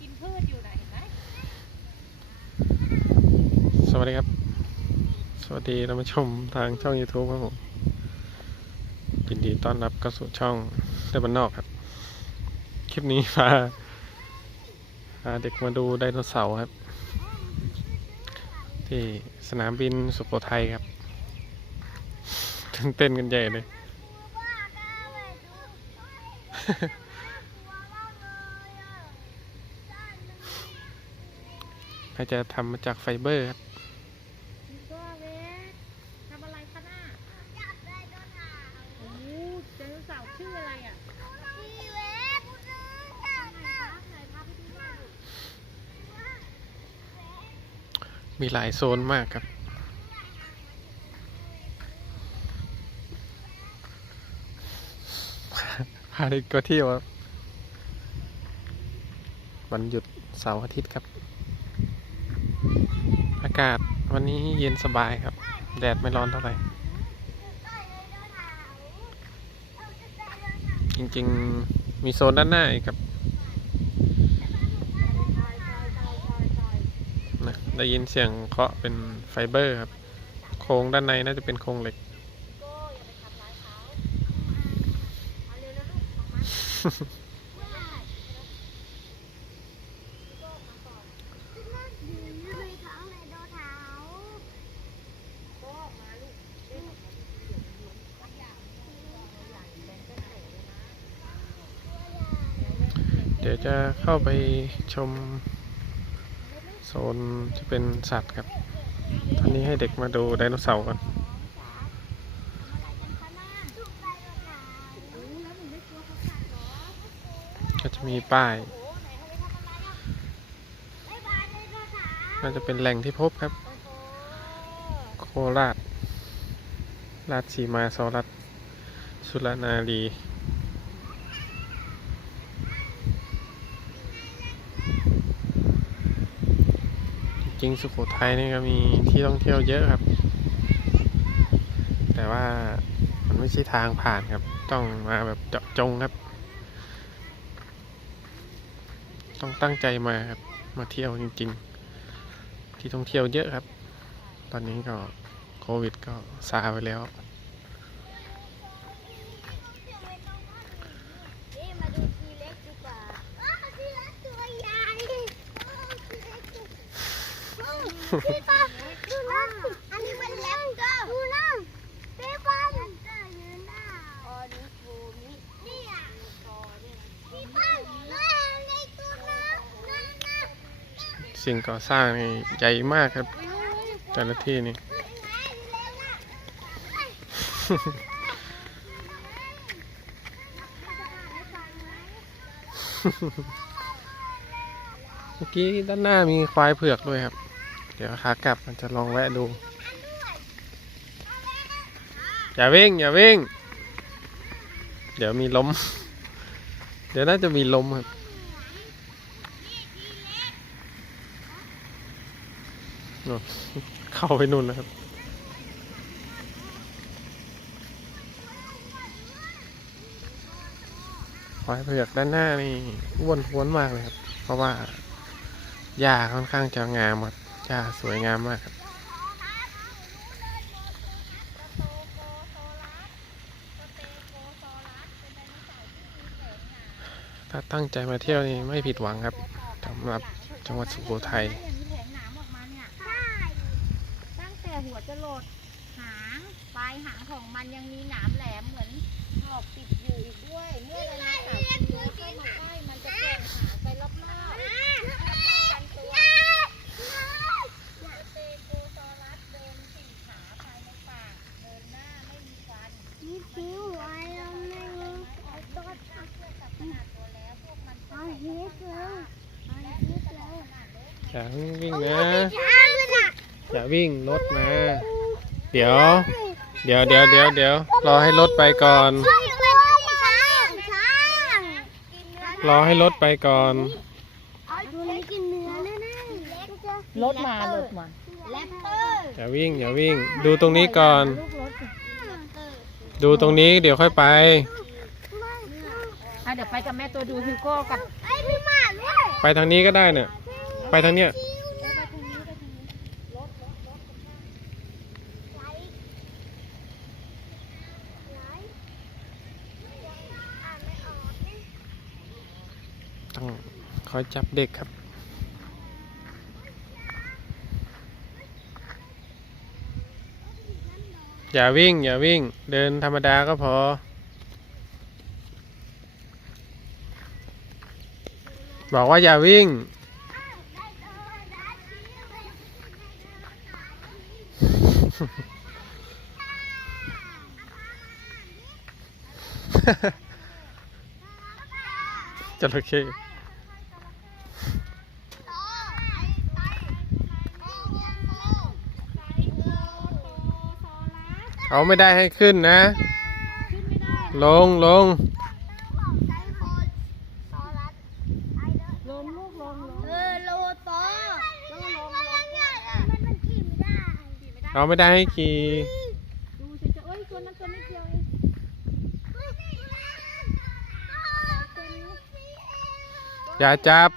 กินพืชอยู่นะเห็นไหมสวัสดีครับ สวัสดีท่านผู้ชมทางช่อง YouTube ครับผมยินดีต้อนรับเข้าสู่ช่องเดบันนอกครับ คลิปนี้พาพาเด็กมาดูไดโนเสาร์ครับ ที่สนามบินสุโขทัยครับตื่นเต้นกันใหญ่เลย อาจจะทำมาจากไฟเบอร์ครับก็เวสทำอะไรคะน่าโอ้ไดโนเสาร์ชื่ออะไรอะไหนพาไปดูหน่อยมีหลายโซนมากครับพาเด็กก็เที่ยวครับวันหยุดเสาร์อาทิตย์ครับอากาศวันนี้เย็นสบายครับ แดดไม่ร้อนเท่าไหร่ จริงๆมีโซนด้านหน้าอีกครับนะได้ยินเสียงเคาะเป็นไฟเบอร์ครับ โครงด้านในน่าจะเป็นโครงเหล็กเดี๋ ยวจะเข้าไปชมโซนที่เป็นสัตว์ครับ ตอนนี้ให้เด็กมาดูไดโนเสาร์ก่อนก็จะมีป้ายน่าจะเป็นแหล่งที่พบครับ โคราช ราชสีมาซรัสสุรนารี จริงสุโขทัยนี่ก็มีที่ท่องเที่ยวเยอะครับ แต่ว่ามันไม่ใช่ทางผ่านครับ ต้องมาแบบเจาะจงครับ ต้องตั้งใจมาครับมาเที่ยวจริง ๆ ที่ท่องเที่ยวเยอะครับ ตอนนี้ก็โควิดก็ซาไปแล้ว นี่มาดูทีเล็กดีกว่าว้าวทีเล็กตัวใหญ่ว้าวทีเล็กตัวว้าว พี่ป้าดูนะอันนี้มันแล็ปเตอร์ดูนะพี่ป้าแล็ปเตอร์ยืนหน้าออนิโทมินี่อะพี่ป้าแม่ในตัวนะนั่นนะสิ่งก่อสร้างนี่ใหญ่มากครับ แต่ละที่นี่ เมื่อกี้ด้านหน้ามีควายเผือกด้วยครับ เดี๋ยวขากลับมันจะลองแวะดู อย่าวิ่ง อย่าวิ่ง เดี๋ยวมีล้ม เดี๋ยวน่าจะมีล้มครับเข้าไปนู่นแล้วครับควายเผือกด้านหน้านี่อ้วนท้วนมากเลยครับ เพราะว่าหญ้าค่อนข้างจะงามครับ หญ้าสวยงามมากครับถ้าตั้งใจมาเที่ยวนี่ไม่ผิดหวังครับสำหรับจังหวัดสุโขทัยมีแผงหนามออกมาเนี่ยตั้งแต่หัวจะหลดหางปลายหางของมันยังมีหนามแหลมเหมือนหอกติดอยู่อีกด้วยเมื่อไรนเนื้อเข้ามาใกล้มันจะแกว่งหางไปรอบๆกันตัวสเตโกซอรัสเดินสี่ขาภายในป่าเดินหน้าไม่มีฟัน นี่คิ้วไว้แล้วแม่เอาตัว เทียบกับขนาดตัวแล้วพวกมันก็ เอาเฮ็ดเลยเอาเฮ็ดเลย อย่าเพิ่งวิ่งนะช้างเลยน่ะอย่าวิ่งรถมา เดี๋ยว เดี๋ยวเดี๋ยวเดี๋ยวเดี๋ยวรอให้รถไปก่อนช้างเลยช้างช้างรอให้รถไปก่อนเอาตัวนี้กินเนื้อแน่ๆรถมาลถมาแรปเตอร์อย่าวิ่งอย่าวิ่ง ดูตรงนี้ก่อนลูกรถดูตรงนี้เดี๋ยวค่อยไปอะเดี๋ยวไปกับแม่ตัวดูฮิวโก้กับไอ้พี่หมาด้วยไปทางนี้ก็ได้เนี่ย ไปทางเนี้ยแล้วไปทางนี้ไปทางนี้ยต้องคอยจับเด็กครับอย่าวิ่ง อย่าวิ่ง เดินธรรมดาก็พอ บอกว่าอย่าวิ่ง ได้เลยได้ชี้เลย จระเข้ต่อไปไปโอ้โหเขาไม่ได้ให้ขึ้นนะขึ้นไม่ได้ลงลงใจคนซอรัสไอเดอร์ลงลูกลง อย่าจับ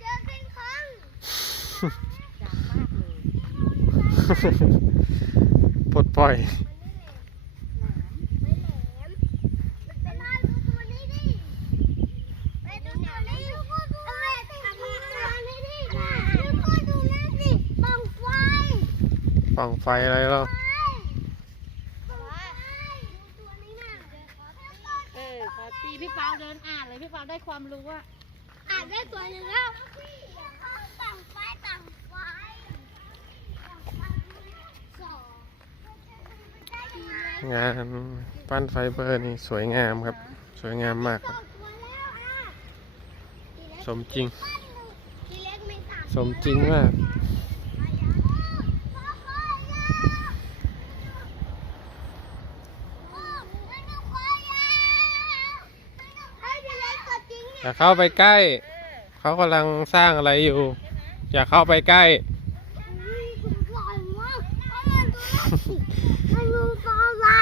เจอเป็นครั้งดังมากเลยปลดปล่อย ไม่แหลมมันเป็นอะไรดูตัวนี้ดิไปดูตัวนี้ดูตัวนี้ตัวนี้ดิดูตัวนี้ดิบังไฟ ฝั่งไฟอะไรเราไฟดูตัวนี้น่ะ เออขอตีพี่เปา เดินอ่านเลยพี่เปาได้ความรู้ว่าอ่านได้ตัวหนึ่งแล้วต่างไฟต่างไฟสองงานปั้นไฟเบอร์นี่สวยงามครับ สวยงามมากครับตัวแล้วอะสมจริงทีเล็กไม่สามสมจริงมาก อย่าเข้าไปใกล้ เขากำลังสร้างอะไรอยู่ อย่าเข้าไปใกล้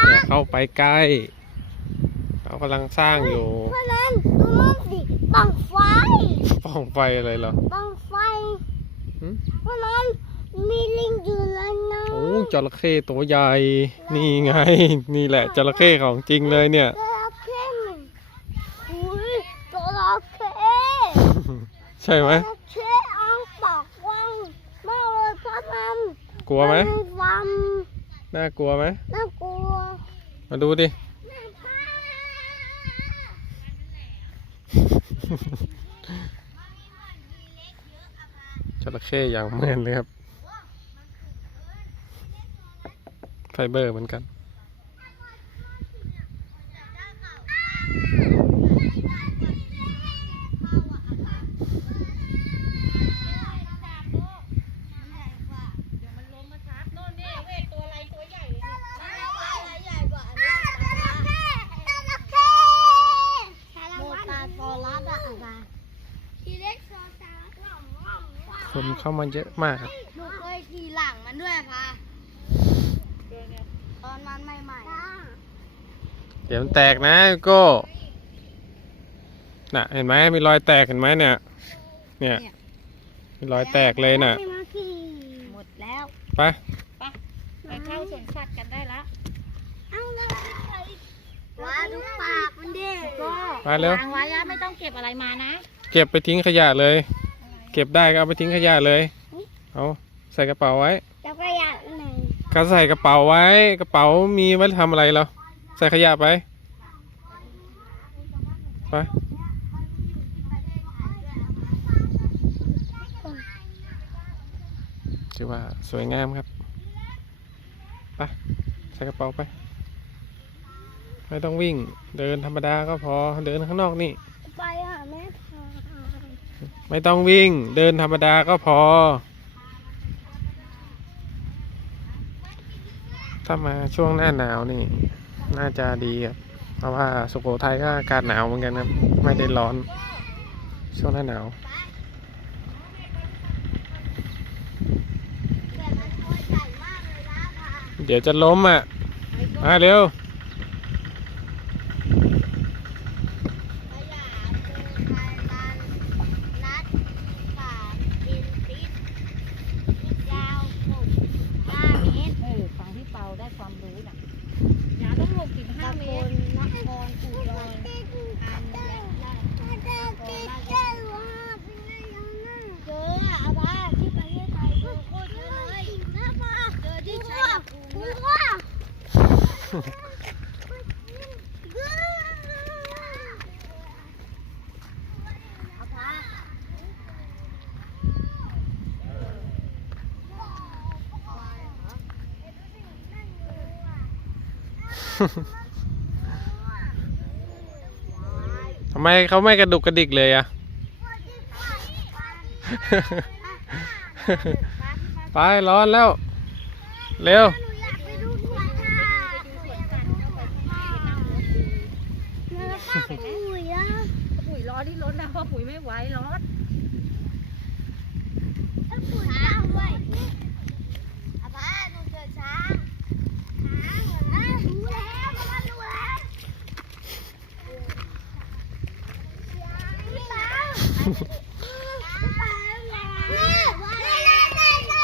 อย่าเข้าไปใกล้ เขากำลังสร้างอยู่เพราะนั้นดูมันสิบังไฟป้องไฟอะไรเหรอบังไฟหึเพราะนั้นมีลิงอยู่แล้วนะโอ้จระเข้ตัวใหญ่ นี่ไง นี่แหละจระเข้ของจริงเลยเนี่ยจระเข้อุ้ยจระเข้ ใช่ไหมจระเข้อังปากกว้างมากเลยเพราะมันกลัวไหมนฟันน่ากลัวไหมน่ากลัว มาดูดิน่ากลัวจระเข้อย่างเหมือนเลยครับ ไฟเบอร์เหมือนกัน เดี๋ยวมันล้มมาทับโน่นนี่เวทตัวอะไรตัวใหญ่เลยนี่ โมตาโซลัสอะอะไรทีเล็กโซซาล่อมล่อมล่อม คน เข้ามาเยอะมากครับ หนูเคยขี่หลังมันด้วยค่ะเดินเนี่ยตอนมันใหม่เดี๋ยวมันแตกนะโก้น่ะ เห็นไหมมีรอยแตกเห็นไหมเนี่ย เนี่ย มีรอยแตกเลยน่ะไม่มาขี่หมดแล้วไป ไปเข้าสวนสัตว์กันได้ละเอาเลยว้าดูปากมันดิก็ไปเร็ว วางไว้อะไม่ต้องเก็บอะไรมานะ เก็บไปทิ้งขยะเลย เก็บได้ก็เอาไปทิ้งขยะเลย เอาใส่กระเป๋าไว้จะไปอยากไหนก็ใส่กระเป๋าไว้ กระเป๋ามีไว้ทำอะไรเราใส่ขยะไป ไป ถือว่าสวยงามครับ ไป ใส่กระเป๋าไป ไม่ต้องวิ่ง เดินธรรมดาก็พอ เดินข้างนอกนี่ ไม่ต้องวิ่งเดินธรรมดาก็พอ ถ้ามาช่วงหน้าหนาวนี่ น่าจะดีครับเพราะว่าสุโขทัยก็อากาศหนาวเหมือนกันครับ ไม่ได้ร้อน ช่วงหน้าหนาวเดี๋ยวจะล้มอะ มาเร็ว ขยะเจอใครกัน เอาพา ทำไมเขาไม่กระดุกกระดิกเลยอะไปร้อนแล้ว เร็ว หนูอยากไปดูสวนค่ะแล้ว ป้าปุ๋ยอะปุ๋ยร้อนที่รถนะเพราะปุ๋ยไม่ไหวร้อนแล้วปุ๋ยช้างด้วอาป้าหนูเจอช้างช้างเหรอรู้แล้วป้ารู้แล้วพี่ป้าพี่ป้าแม่ว่าแม่แม่แม่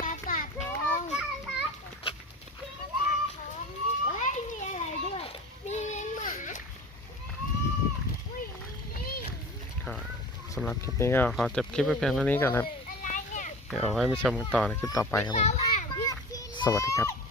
ปลาปาดทองเฮ้ยมีอะไรด้วย มีหมา อุ้ยนี่ ก็สำหรับคลิปนี้ก็ขอจบคลิปไปเพียงเท่านี้ก่อนครับอะเดี๋ยวไว้ไปชมกันต่อในคลิปต่อไปครับผม สวัสดีครับ